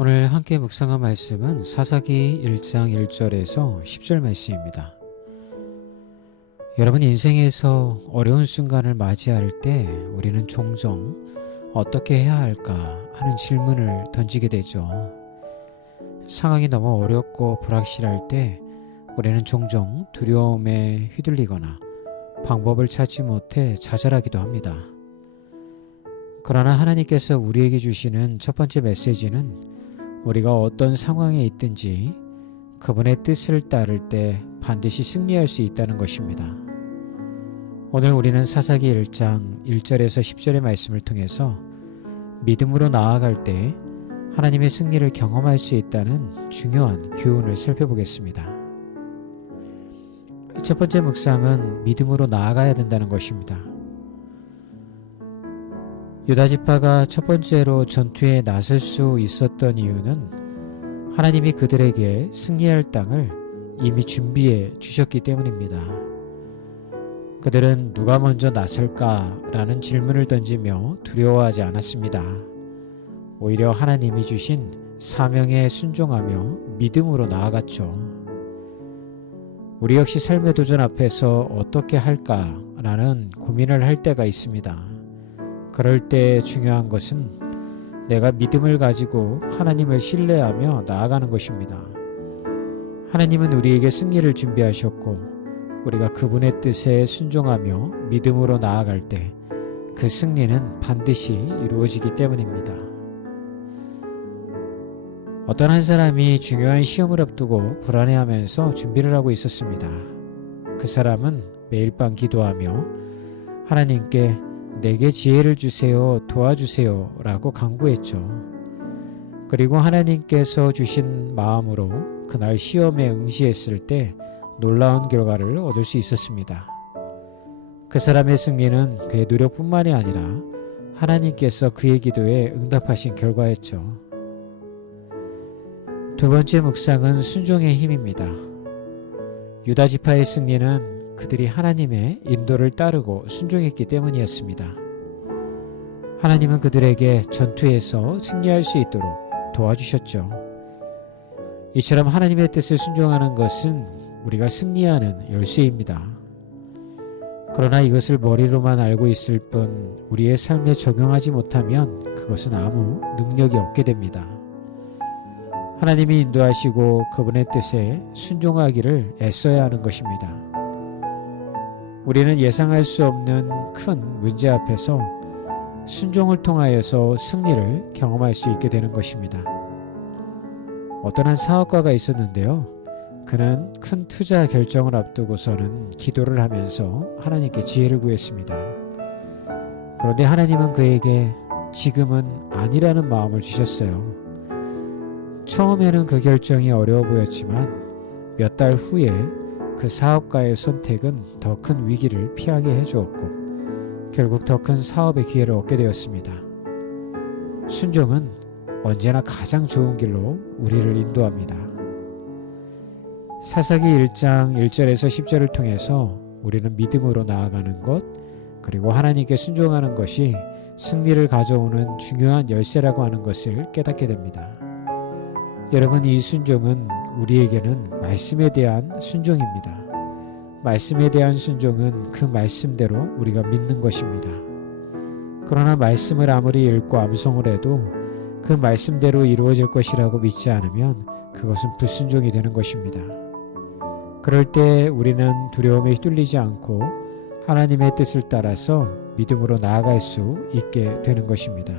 오늘 함께 묵상한 말씀은 사사기 1장 1절에서 10절 말씀입니다. 여러분, 인생에서 어려운 순간을 맞이할 때 우리는 종종 어떻게 해야 할까 하는 질문을 던지게 되죠. 상황이 너무 어렵고 불확실할 때 우리는 종종 두려움에 휘둘리거나 방법을 찾지 못해 좌절하기도 합니다. 그러나 하나님께서 우리에게 주시는 첫 번째 메시지는 우리가 어떤 상황에 있든지 그분의 뜻을 따를 때 반드시 승리할 수 있다는 것입니다. 오늘 우리는 사사기 1장 1절에서 10절의 말씀을 통해서 믿음으로 나아갈 때 하나님의 승리를 경험할 수 있다는 중요한 교훈을 살펴보겠습니다. 첫 번째 묵상은 믿음으로 나아가야 된다는 것입니다. 유다 지파가 첫 번째로 전투에 나설 수 있었던 이유는 하나님이 그들에게 승리할 땅을 이미 준비해 주셨기 때문입니다. 그들은 누가 먼저 나설까라는 질문을 던지며 두려워하지 않았습니다. 오히려 하나님이 주신 사명에 순종하며 믿음으로 나아갔죠. 우리 역시 삶의 도전 앞에서 어떻게 할까라는 고민을 할 때가 있습니다. 그럴 때 중요한 것은 내가 믿음을 가지고 하나님을 신뢰하며 나아가는 것입니다. 하나님은 우리에게 승리를 준비하셨고 우리가 그분의 뜻에 순종하며 믿음으로 나아갈 때 그 승리는 반드시 이루어지기 때문입니다. 어떤 한 사람이 중요한 시험을 앞두고 불안해하면서 준비를 하고 있었습니다. 그 사람은 매일 밤 기도하며 하나님께 내게 지혜를 주세요, 도와주세요 라고 간구했죠. 그리고 하나님께서 주신 마음으로 그날 시험에 응시했을 때 놀라운 결과를 얻을 수 있었습니다. 그 사람의 승리는 그의 노력뿐만이 아니라 하나님께서 그의 기도에 응답하신 결과였죠. 두 번째 묵상은 순종의 힘입니다. 유다 지파의 승리는 그들이 하나님의 인도를 따르고 순종했기 때문이었습니다. 하나님은 그들에게 전투에서 승리할 수 있도록 도와주셨죠. 이처럼 하나님의 뜻을 순종하는 것은 우리가 승리하는 열쇠입니다. 그러나 이것을 머리로만 알고 있을 뿐 우리의 삶에 적용하지 못하면 그것은 아무 능력이 없게 됩니다. 하나님이 인도하시고 그분의 뜻에 순종하기를 애써야 하는 것입니다. 우리는 예상할 수 없는 큰 문제 앞에서 순종을 통하여서 승리를 경험할 수 있게 되는 것입니다. 어떤 한 사업가가 있었는데요. 그는 큰 투자 결정을 앞두고서는 기도를 하면서 하나님께 지혜를 구했습니다. 그런데 하나님은 그에게 지금은 아니라는 마음을 주셨어요. 처음에는 그 결정이 어려워 보였지만 몇 달 후에 그 사업가의 선택은 더 큰 위기를 피하게 해주었고 결국 더 큰 사업의 기회를 얻게 되었습니다. 순종은 언제나 가장 좋은 길로 우리를 인도합니다. 사사기 1장 1절에서 10절을 통해서 우리는 믿음으로 나아가는 것, 그리고 하나님께 순종하는 것이 승리를 가져오는 중요한 열쇠라고 하는 것을 깨닫게 됩니다. 여러분, 이 순종은 우리에게는 말씀에 대한 순종입니다. 말씀에 대한 순종은 그 말씀대로 우리가 믿는 것입니다. 그러나 말씀을 아무리 읽고 암송을 해도 그 말씀대로 이루어질 것이라고 믿지 않으면 그것은 불순종이 되는 것입니다. 그럴 때 우리는 두려움에 휘둘리지 않고 하나님의 뜻을 따라서 믿음으로 나아갈 수 있게 되는 것입니다.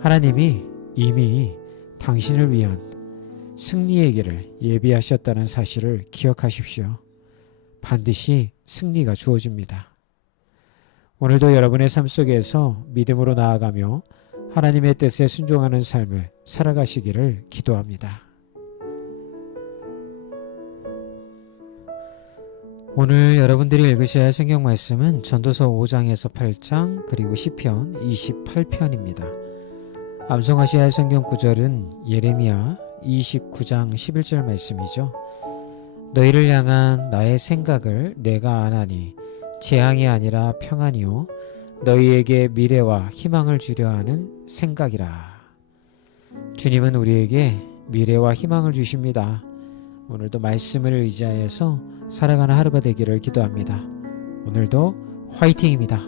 하나님이 이미 당신을 위한 승리의 길을 예비하셨다는 사실을 기억하십시오. 반드시 승리가 주어집니다. 오늘도 여러분의 삶 속에서 믿음으로 나아가며 하나님의 뜻에 순종하는 삶을 살아가시기를 기도합니다. 오늘 여러분들이 읽으셔야 할 성경 말씀은 전도서 5장에서 8장 그리고 시편 28편입니다. 암송하셔야 할 성경 구절은 예레미야 29장 11절 말씀이죠. 너희를 향한 나의 생각을 내가 아나니 재앙이 아니라 평안이요 너희에게 미래와 희망을 주려 하는 생각이라. 주님은 우리에게 미래와 희망을 주십니다. 오늘도 말씀을 의지하여서 살아가는 하루가 되기를 기도합니다. 오늘도 화이팅입니다.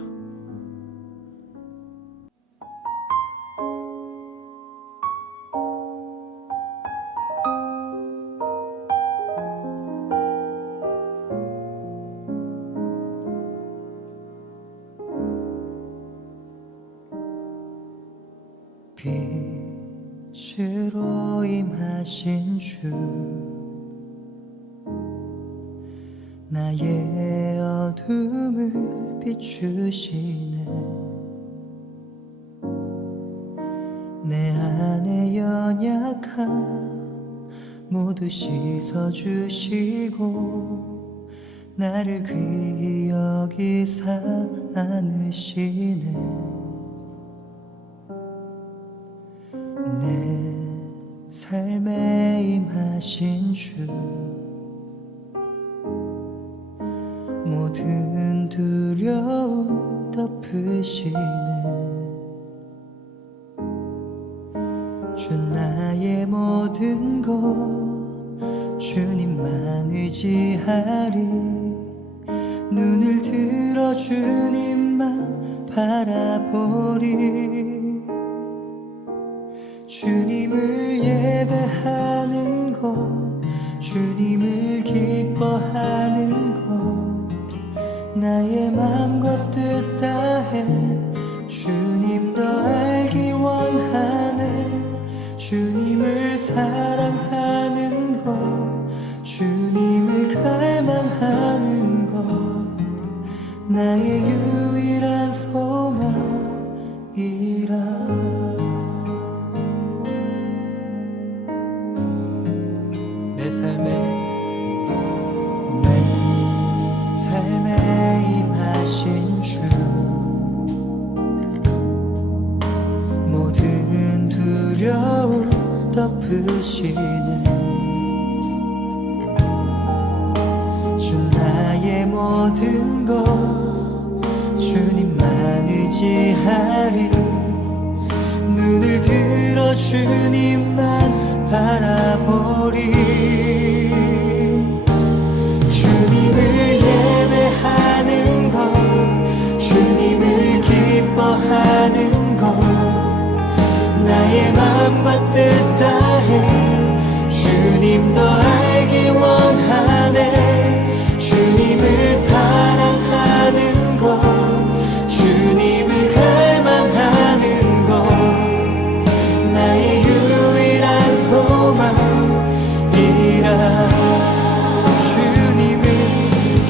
빛으로 임하신 주, 나의 어둠을 비추시네. 내 안에 연약함 모두 씻어주시고 나를 귀히 여기사 안으시네. 내 삶에 임하신 주, 모든 두려움 덮으시네. 주 나의 모든 것 주님만 의지하리. 눈을 들어 주님만 바라보리. 주님을 예배하는 것, 주님을 기뻐하는 것, 나의 맘과 뜻 다해 주님 더 알기 원하네. 주님을 사랑하는 것, 주님을 갈망하는 것, 나의 유일한 소망이라. 내 삶에 임하신 주, 모든 두려움 덮으시네. 주 나의 모든 것 주님만 의지하리. 눈을 들어 주님만 바라보리. 주님을 예배하는 것, 주님을 기뻐하는 것, 나의 맘과 뜻 다해 주님 더 알기 원하네. 주님을 사랑하는 것, 주님을 갈망하는 것, 나의 유일한 소망이라.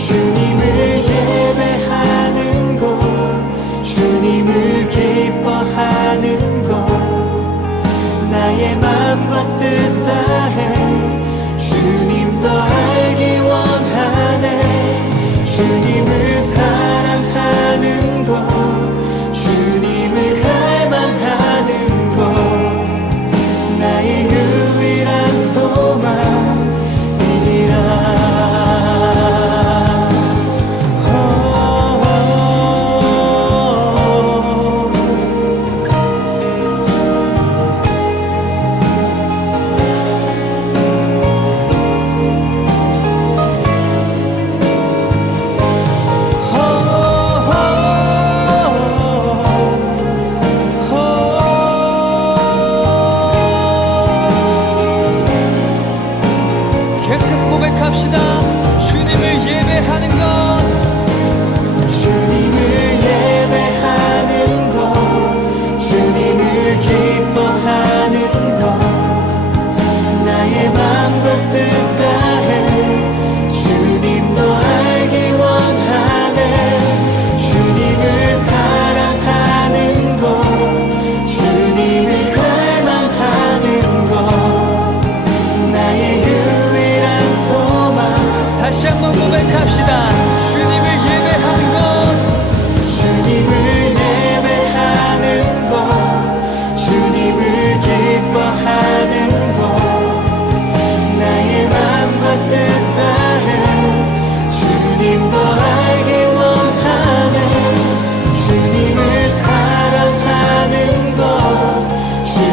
주님을 예배하는 것, 주님을 기뻐하는 것, 나의 맘과 뜻 다해 주님 더 알기 원하네. 주님을 사랑하는 것, 주님을 갈망하는 것, 나의 유일한 소망이라.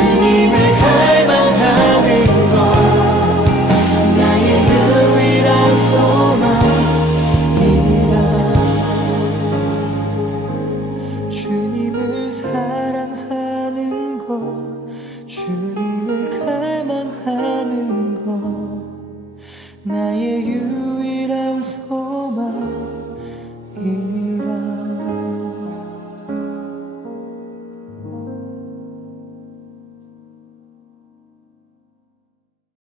주님을 주님을 사랑하는 것, 주님을 갈망하는 것, 나의 유일한 소망.